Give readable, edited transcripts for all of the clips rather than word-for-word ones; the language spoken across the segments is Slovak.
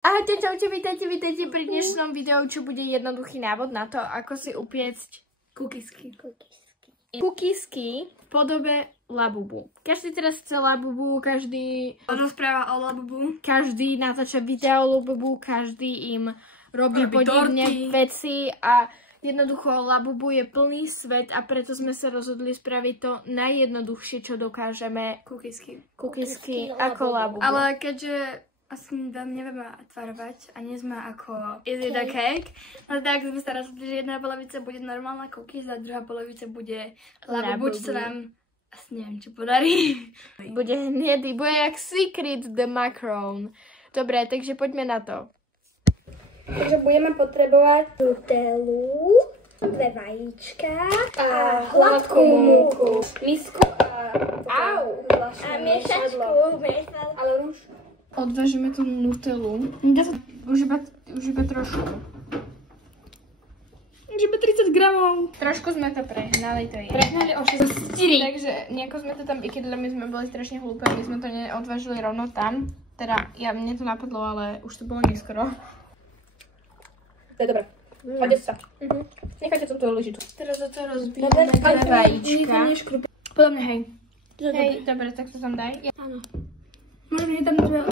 Ahojte, čaute, vítajte pri dnešnom videu, čo bude jednoduchý návod na to, ako si upiecť kukisky v podobe labubu. Každý teraz chce labubu, každý rozpráva o labubu. Každý natáča video o labubu, každý im robí podivné veci a jednoducho labubu je plný svet a preto sme sa rozhodli spraviť to najjednoduchšie, čo dokážeme. Kukisky ako labubu. Ale keďže asi nevieme tvarovať a nie sme ako Is it a cake, no tak sme sa rozhodli, že jedna polovica bude normálna cookies a druhá polovica bude labubu, čo sa nám asi neviem, čo podarí. Bude hnedý, bude jak Secret the Macaron. Dobre, takže poďme na to. Takže budeme potrebovať nutelu, 2 vajíčka a hladkú múku, misku a miešačku. Ale už odvážime tú nutelu. Už iba trošku. Už iba 30 gramov. Trošku sme to prehnali, to je. Prehnali o 6. Takže nejako sme to tam vykydli, my sme boli strašne hlúpe, my sme to neodvážili rovno tam. Teda, mne to napadlo, ale už to bolo neskoro. to je dobré. Poďte sa. Nechajte to ležiť tu. Teraz to rozbijeme na vajíčka. Podľa mňa, hej. Hej, dobre, tak to tam daj. Áno. Možno je tam dve.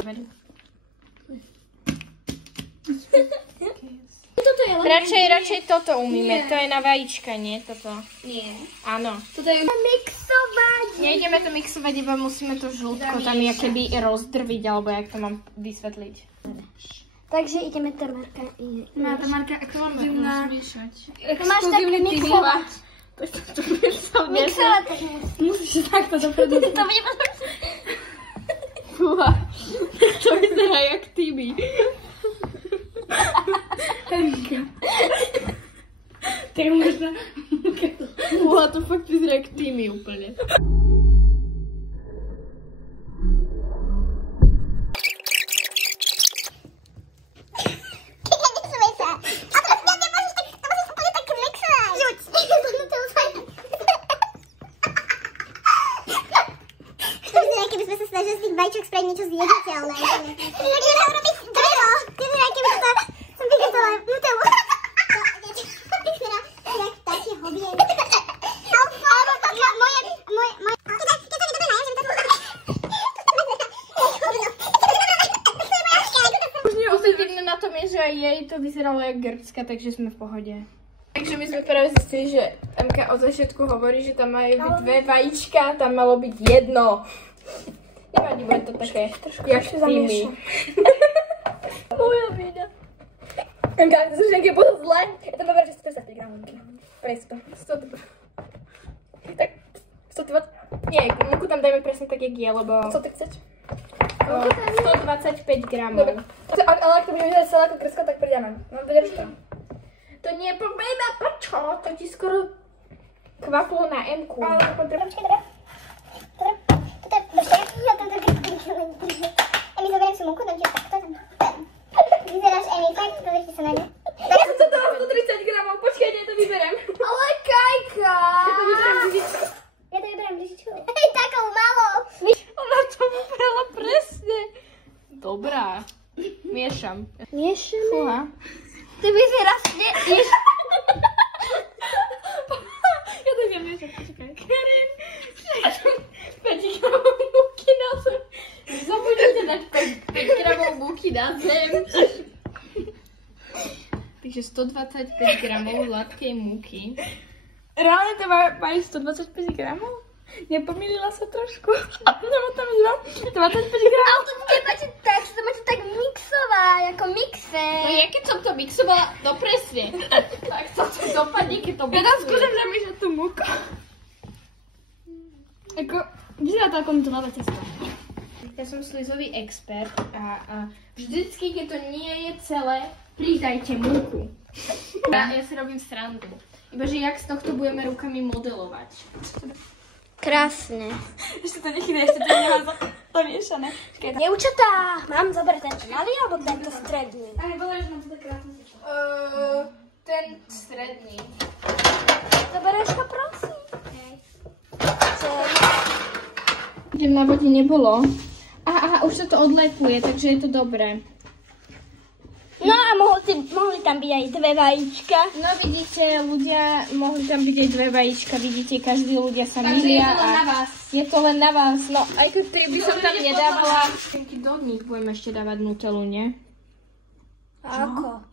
Radšej toto umíme. To je na vajíčka, nie? Toto. Nie. Áno. Toto je Mixovať. Nejdeme to mixovať, iba musíme to žlúdko tam jakoby rozdrviť, alebo jak to mám vysvetliť. Takže ideme Tamarka. Tamarka, ako mám zimná. To máš tak mixovať. Mixovať tak musíš takto dopredu. to bude Fúha, to vyzerá jak Tibi. Tak možno. Fúha, to fakt vyzerá jak Tibi úplne. vajíčok spraviť niečo zjediteľné. Ideme urobiť drevo. Vyzerá, keby to vyzerala nutelu. Vyzerá, jak také hobie. Áno, taká moja... Keď to nedobre najem, že by to Pozitívne na tom je, že aj jej to vyzeralo jak grbska, takže sme v pohode. Takže my sme práve zistili, že MK od začiatku hovorí, že tam majú byť 2 vajíčka, tam malo byť 1. Nevadí, bude to také, jak Tibi. Moja vida. MK, to sú všetky budú zle. Ja to dobre, že 135 gramov. Presto. 100. Tak, 120. Nie, múku tam dajme presne tak, jak je, lebo... 130. 125 gramov. Dobre. Ale ak to bude vyzerať celé ako krska, tak pridáme. No, vydrž to. To nie je problém, počo? To ti skoro kvaplo na M-ku. Ale to potrebujem. Emi, zoberiem si múku, dám ti takto. Vyzeráš, Emi, tak, pozrite sa na mňa. Ja som to dala 130 gramov, počkajte, ja to vyberiem. Ale Kajka! Ja to vyberiem lyžičku. Ja to vyberiem lyžičku. Hej, takou malou. Ona to vybrala presne. Dobrá. Miešam. Miešame? Fúha. Ty vyzeráš, Ja to neviem miešať, počkaj. Karin, 5 gramov múky na zem. Zabudnite dať 5 gramov múky na zem. Takže 125 gramov hladkej múky. Reálne to majú 125 gramov? Nepomýlila sa trošku? Nebo tam je 25 gramov? ale to máte tak, to máte tak mixovať, ako mixer. No ja keď som to mixovala, no presne. Tak sa to dopadne, keď to Ja tam skúšam zamiešať tú múku. Ako, vyzerá to ako nutelové cesto. Ja som slizový expert a vždycky, keď to nie je celé, pridajte múku. Ja si robím srandu. Ibaže jak z tohto budeme rukami modelovať. Krásne. Ešte to nechytaj, ešte to nemám to miešané. Dievčatá, mám zobrať tento malý alebo tento stredný? A nebolo, že mám to tak krásne. Ten stredný. Zoberieš to, prosím? Hej. Idem na vode nebolo. Aha, už sa to odlepuje, takže je to dobré. No a mohli tam byť aj 2 vajíčka. No vidíte, ľudia, mohli tam byť aj 2 vajíčka, vidíte, každý ľudia sa milia a je to len na vás. No, aj keď by som tam nedávala, do nich budeme ešte dávať Nutellu, nie? Ako?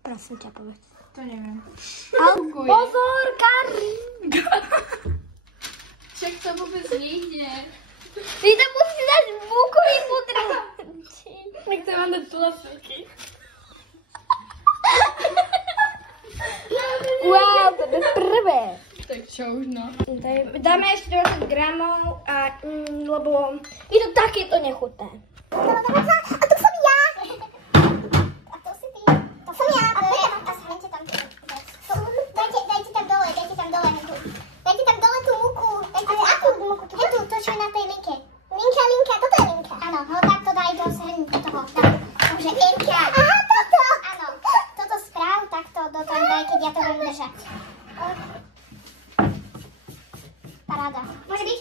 Prosím ťa, povedz. To neviem. Pozor, Kari! Však to vôbec nejde. Ty tam musíš dať bukový pudr. Tak to mám dať tulasovky. Wow, to je prvé. Tak čo už no. Dáme ešte 20 gramov, lebo Je to takéto nechutné. A to som ja. A to si ty. To som ja. A zhrňte tam. Dajte tam dole. Dajte tam dole tú múku. Ale akú múku? To čo je na tej linke. Linka, toto je linka. Áno, no tak to daj do zhrňte toho. Takže linka. Aha, toto. Áno, toto správ, takto do tam daj, keď ja to budem držať. Paráda. Môže byť?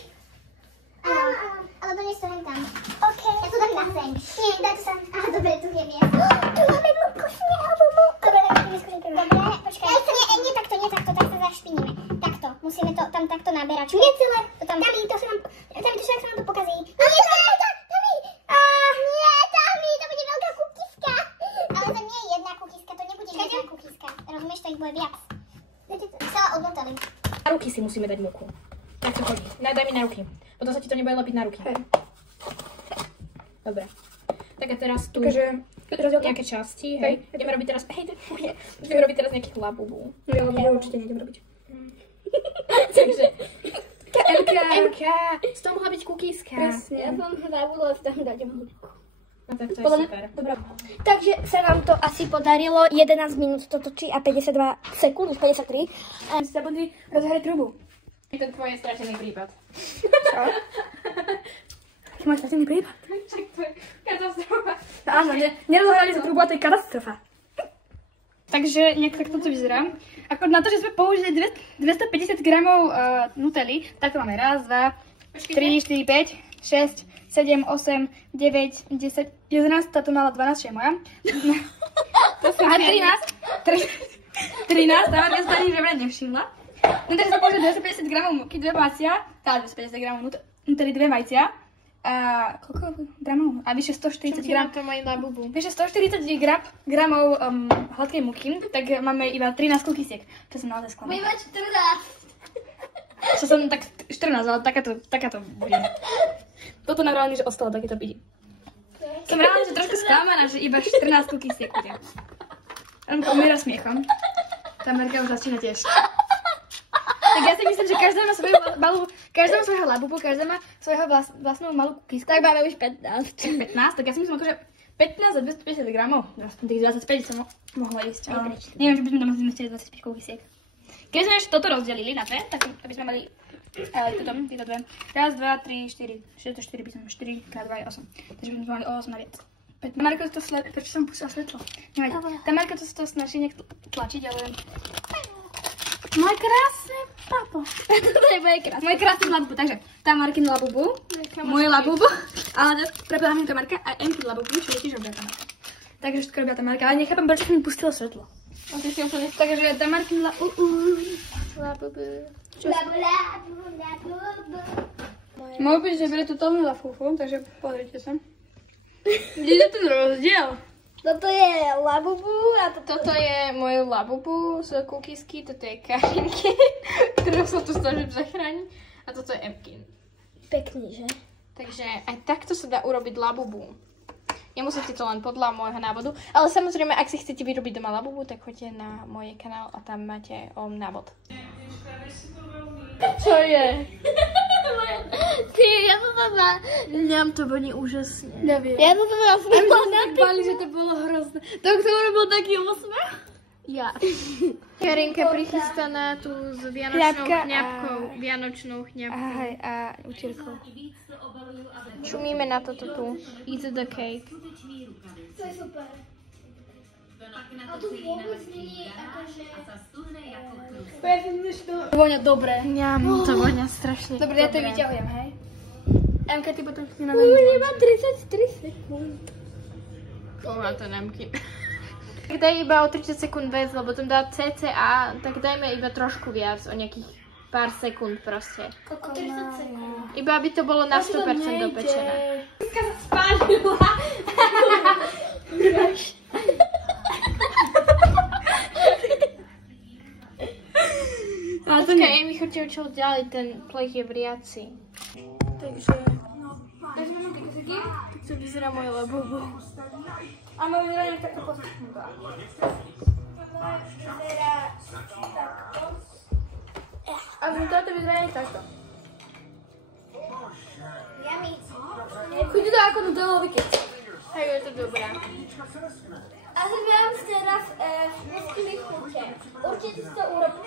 Áno, ale donies to len tam. OK. Ja to dám na zem. Nie, daj to sem. Aha, dobre, tu viem ja. Tu máme múku, snehovú múku. Dobre, tak to vyskúšajte. Dobre, počkaj. Nie takto, tak sa zašpiníme. Takto, musíme to tam takto naberať. Nie celé. Tami, to sa nám to pokazí. Nie, Tami, to bude veľká kukiska. Ale to nie je jedna kukiska, to nebude jedna kukiska. Rozumieš, to ich bude viac. Celá odmotali. Na ruky si musíme dať múku. Tak to chodí. Daj mi na ruky. Potom sa ti to nebude lepiť na ruky. Hej. Dobre. Tak a teraz tu nejaké časti, hej. Ideme robiť teraz, ideme robiť teraz nejakých labubu. ja určite nejdem robiť. Takže, MK, z toho mohla byť kukiska. Presne. Ja som zabudla tam dať múku. No tak to je super. Dobrá. Takže sa nám to asi podarilo. 11 minút to točí a 52 sekúnd, už 53. Zabudli rozhrať trubu. Je to tvoj stratený prípad. Čo? Aký máš stratený prípad? Však to je katastrofa. Áno, nerozhrali sa trubu a to je katastrofa. Takže nejak takto to vyzerá. Ako na to, že sme použili 250 gramov Nutelly, tak to máme 1, 2, 3, 4, 5, 6, 7, 8, 9, 10, 11, táto mala 12, čo je moja. A 13, tá Marka sa ani že vraj nevšimla. No takže sa použili 250 gramov múky, 2 vajcia, tá 250 gramov Nutelly, 2 vajcia. A koľko gramov? A vyše 140 gramov. To mají labubu. Vyše 140 gramov hladkej múky, tak máme iba 13 kukisiek, čo som naozaj sklamala. Budeme 14. Čo som tak 14, ale takáto bude. Toto navrala mi, že ostalo takéto bydi. Som reálne, že trošku sklamaná, že iba 14 kukisiek bude. Romka umiera smiechom. Tá Marka už začína tiež. Tak ja si myslím, že každá má svoju svojho labubu, každá má svojho vlastnú malú kukisku. Tak máme už 15. 15, tak ja si myslím, že 15 a 250 gramov. Tých 25 som mohla ísť. Ale neviem, že by sme tam zmestili 25 kukisiek. Keď sme ešte toto rozdelili na dve, tak aby sme mali tieto dve. 1, 2, 3, 4. 4 by som 4 x 2 je 8. Takže by sme mali o 8 na viac. Marko to prečo som pustila svetlo? Nevadí. Tá Marka to snaží nejak tlačiť, ale... Moje krásne papo. To je moje krásne. Moje krásne labubu, takže tá Markin labubu, moje labubu, ale prebila mi tá Marka a Emky labubu, čo je tiež robila tá Marka. Takže všetko robila tá Marka, ale nechápam, prečo mi pustila svetlo. Takže tá Markin labubu. Mohol byť, že bude totálne lafúfu, takže pozrite sa. Vidíte ten rozdiel? Toto je labubu a Toto je moje labubu z kukisky, toto je Karinky, ktorú sa tu snažím zachrániť. A toto je Emkin. pekný, že? Takže aj takto sa dá urobiť labubu. Nemusíte to len podľa môjho návodu, ale samozrejme, ak si chcete vyrobiť doma labubu, tak choďte na môj kanál a tam máte návod. Čo je? Ty, ja to tam má... Mňam to voní úžasne. Neviem. Ja to tam má My sme bali, že to bolo hrozné. To, kto urobil taký osmech? Ja. Karinka prichystaná tu s vianočnou chňapkou. Vianočnou chňapkou. Ahaj, a učírkou. Čumíme na toto tu. Eat the cake. To je super. A tu vôbec nie je akože... Voňa dobre. Mňam, to vonia strašne. Dobre, ja to vyťahujem, hej? Emka, ty potom si na Už iba 33 sekúnd. Fúha, to nemky. Tak daj iba o 30 sekúnd viac, lebo tam dá cca, tak dajme iba trošku viac, o nejakých pár sekúnd proste. O 30 sekúnd. Iba aby to bolo na 100% dopečené. Dneska sa spálila. Počkaj, mi chodí čo ďalej, ten plech je vriaci. Takže, takže mám tykoseky, tak to vyzerá moje labubu. A moje vyzerá nejak takto postupnúť. A toto vyzerá nejak takto. Chudí to ako nutelový kec. Hej, je to dobré. A zvíjam si teraz musíme chutě. Určitě si to urobíte.